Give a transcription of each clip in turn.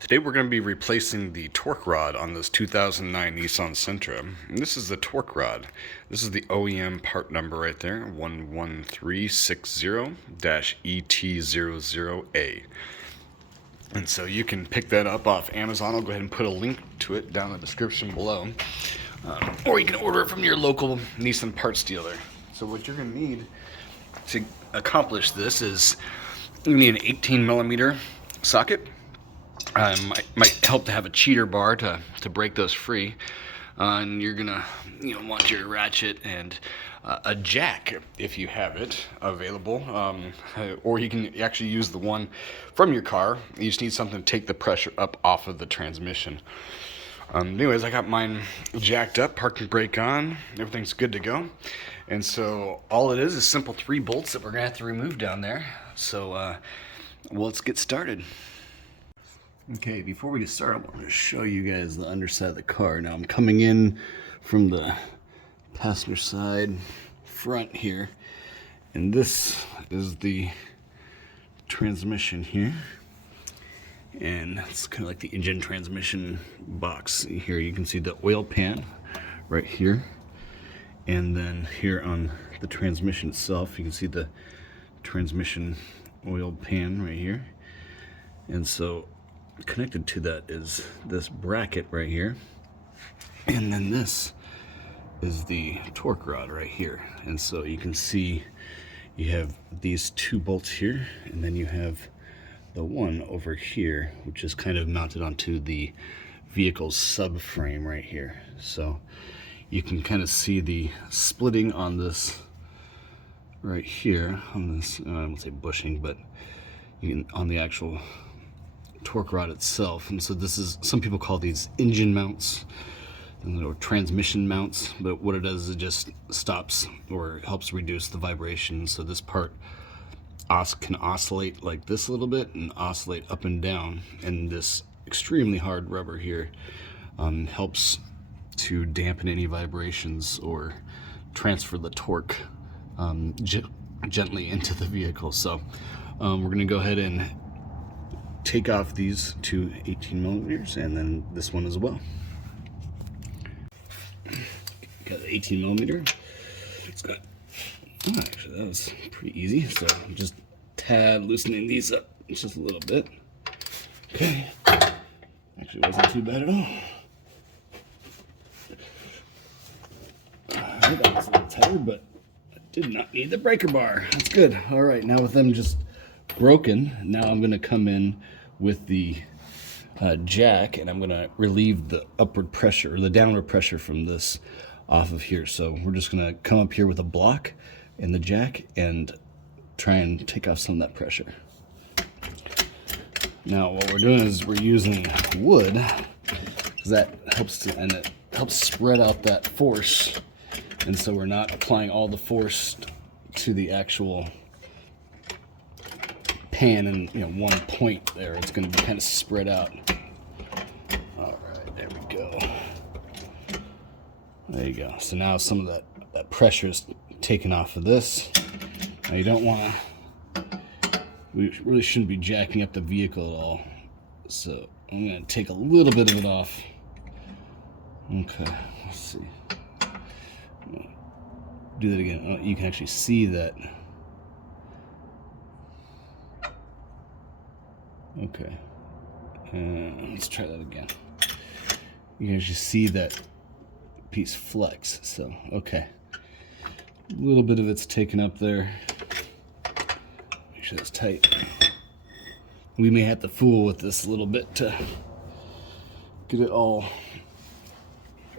Today we're going to be replacing the torque rod on this 2009 Nissan Sentra. And this is the torque rod. This is the OEM part number right there, 11360-ET00A. And so you can pick that up off Amazon. I'll go ahead and put a link to it down in the description below. Or you can order it from your local Nissan parts dealer. So what you're going to need to accomplish this is you need an 18 millimeter socket. Might help to have a cheater bar to break those free. And you're gonna want your ratchet and a jack if you have it available, or you can actually use the one from your car. You just need something to take the pressure up off of the transmission. Anyways, I got mine jacked up, parking brake on, everything's good to go. And so all it is simple 3 bolts that we're gonna have to remove down there. So well, let's get started. Okay, before we get started, I want to show you guys the underside of the car. Now I'm coming in from the passenger side front here, and this is the transmission here, and it's kind of like the engine transmission box. Here you can see the oil pan right here, and then here on the transmission itself you can see the transmission oil pan right here. And so connected to that is this bracket right here, and then this is the torque rod right here. And so you can see you have these 2 bolts here, and then you have the one over here which is kind of mounted onto the vehicle's subframe right here. So you can kind of see the splitting on this right here, on this I won't say bushing, but you can, on the actual torque rod itself. And so this is, some people call these engine mounts or transmission mounts, but what it does is it just stops or helps reduce the vibration. So this part can oscillate like this a little bit and oscillate up and down, and this extremely hard rubber here helps to dampen any vibrations or transfer the torque gently into the vehicle. So we're going to go ahead and take off these 2 18 millimeters, and then this one as well. Got the 18 millimeter. It's got, actually that was pretty easy. So I'm just tad loosening these up just a little bit. Okay, actually wasn't too bad at all. Alright, that was a little tighter, but I did not need the breaker bar. That's good. Alright, now with them just broken, now I'm going to come in with the jack, and I'm going to relieve the upward pressure or the downward pressure from this off of here. So we're just going to come up here with a block and the jack and try and take off some of that pressure. Now what we're doing is we're using wood, because that helps to, and it helps spread out that force, and so we're not applying all the force to the actual pan in one point there. It's going to be kind of spread out. All right, there we go. There you go. So now some of that pressure is taken off of this. Now you don't want to, we really shouldn't be jacking up the vehicle at all. So I'm going to take a little bit of it off. Okay, let's see. Do that again. Oh, you can actually see that. Okay, let's try that again. You can actually see that piece flex. So, okay, a little bit of it's taken up there. Make sure that's tight. We may have to fool with this a little bit to get it all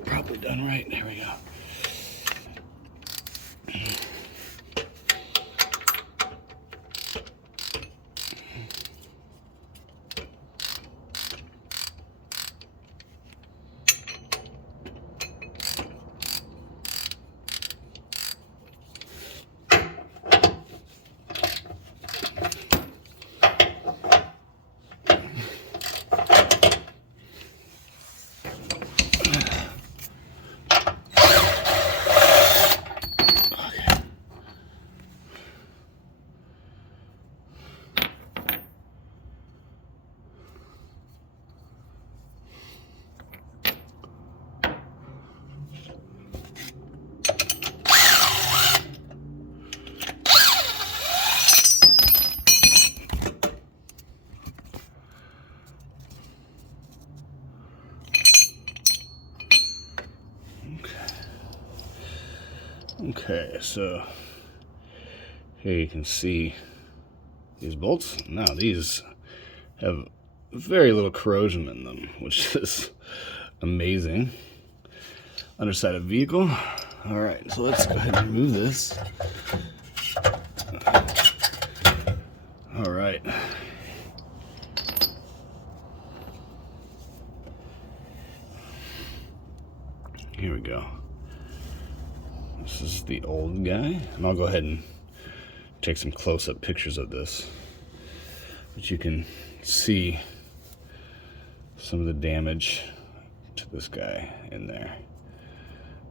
properly done right. There we go. Okay, so here you can see these bolts. Now these have very little corrosion in them, which is amazing. Underside of vehicle. All right, so let's go ahead and remove this. All right. Here we go. This is the old guy, and I'll go ahead and take some close-up pictures of this, but you can see some of the damage to this guy in there,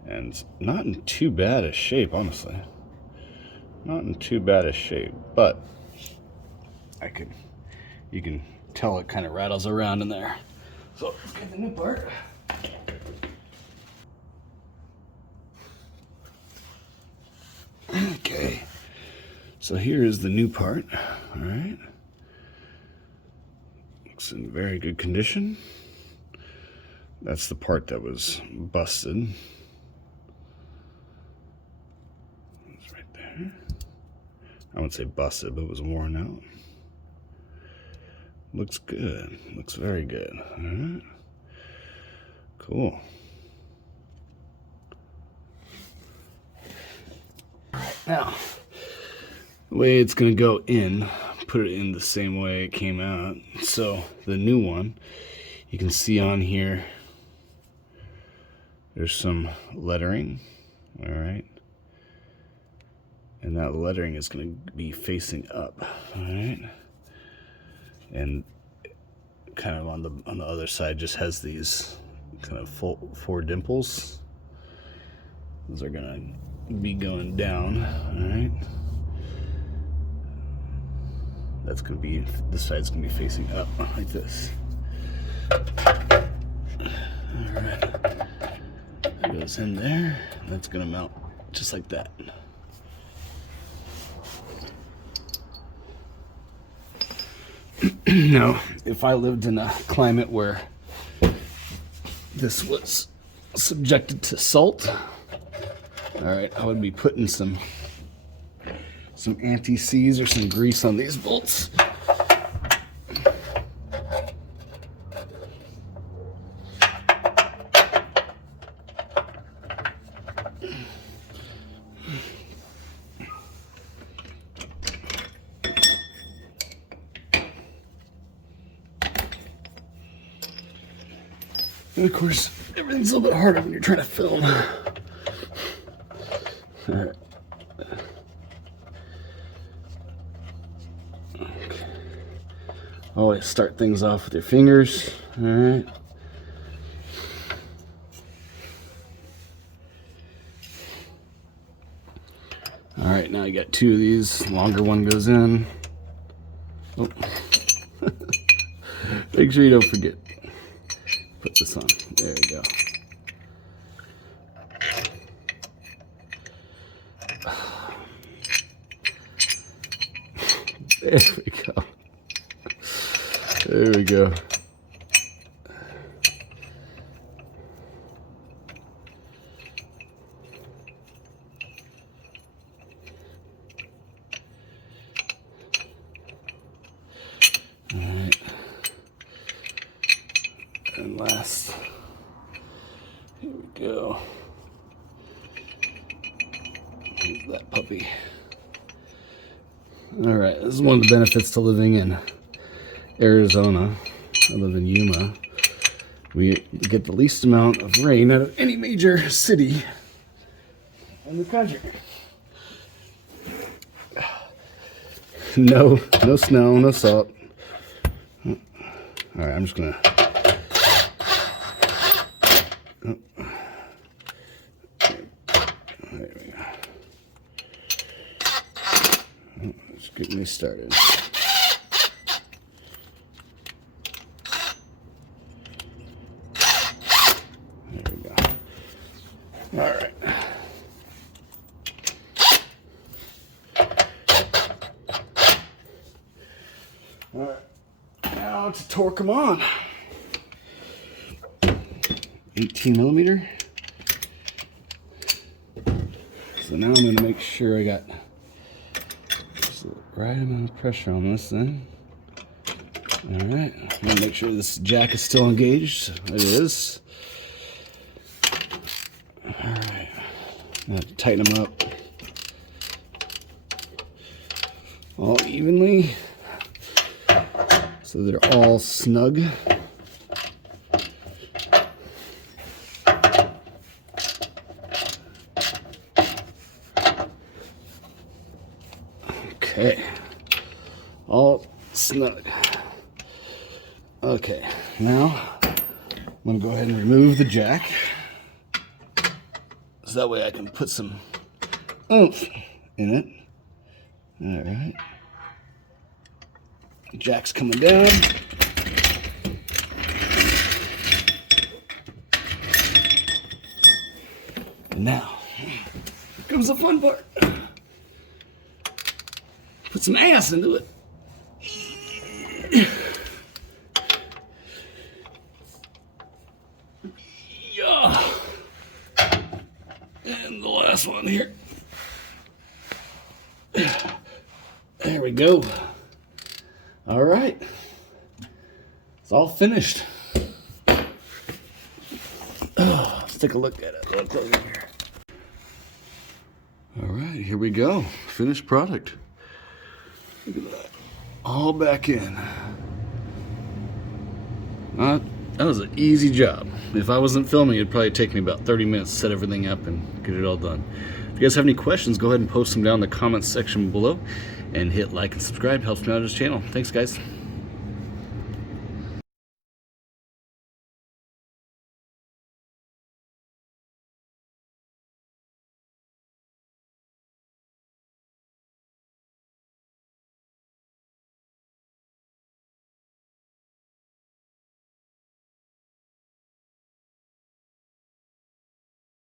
and it's not in too bad a shape, honestly. Not in too bad a shape, but you can tell it kind of rattles around in there. So let's get the new part. Okay, so here is the new part. All right, looks in very good condition. That's the part that was busted. It's right there. I wouldn't say busted, but it was worn out. Looks good. Looks very good. All right, cool. Now, the way it's going to go in, put it in the same way it came out. So the new one, you can see on here, there's some lettering, all right? And that lettering is going to be facing up, all right? And kind of on the other side just has these kind of four dimples. Those are going to be going down, all right? That's gonna be, this side's gonna be facing up like this. All right, that goes in there. That's gonna mount just like that. Now, if I lived in a climate where this was subjected to salt, all right, I would be putting some anti-seize or some grease on these bolts. And of course, everything's a little bit harder when you're trying to film. All right. Okay. Always start things off with your fingers. All right. All right, now you got two of these. Longer one goes in. Oh. Make sure you don't forget. Put this on. There we go. There we go. There we go. All right. And last. Here we go. Here's that puppy. All right, this is one of the benefits to living in Arizona. I live in Yuma. We get the least amount of rain out of any major city in the country. No snow, no salt. All right, I'm just gonna. There we go. Let's get me started. There we go. All right. All right. Now to torque them on. 18 millimeter. So now I'm going to make sure I got just the right amount of pressure on this thing. Alright, I'm going to make sure this jack is still engaged. It is. Alright, I'm going to tighten them up all evenly so they're all snug. Okay, all snug. Okay, now I'm going to go ahead and remove the jack so that way I can put some oomph in it. All right, jack's coming down. And now here comes the fun part. Put some ass into it. Yeah. And the last one here. There we go. All right. It's all finished. Oh, let's take a look at it a little closer here. All right, here we go. Finished product. Look at that. All back in. That was an easy job. If I wasn't filming, it'd probably take me about 30 minutes to set everything up and get it all done. If you guys have any questions, go ahead and post them down in the comments section below. And hit like and subscribe. Helps me out on this channel. Thanks, guys.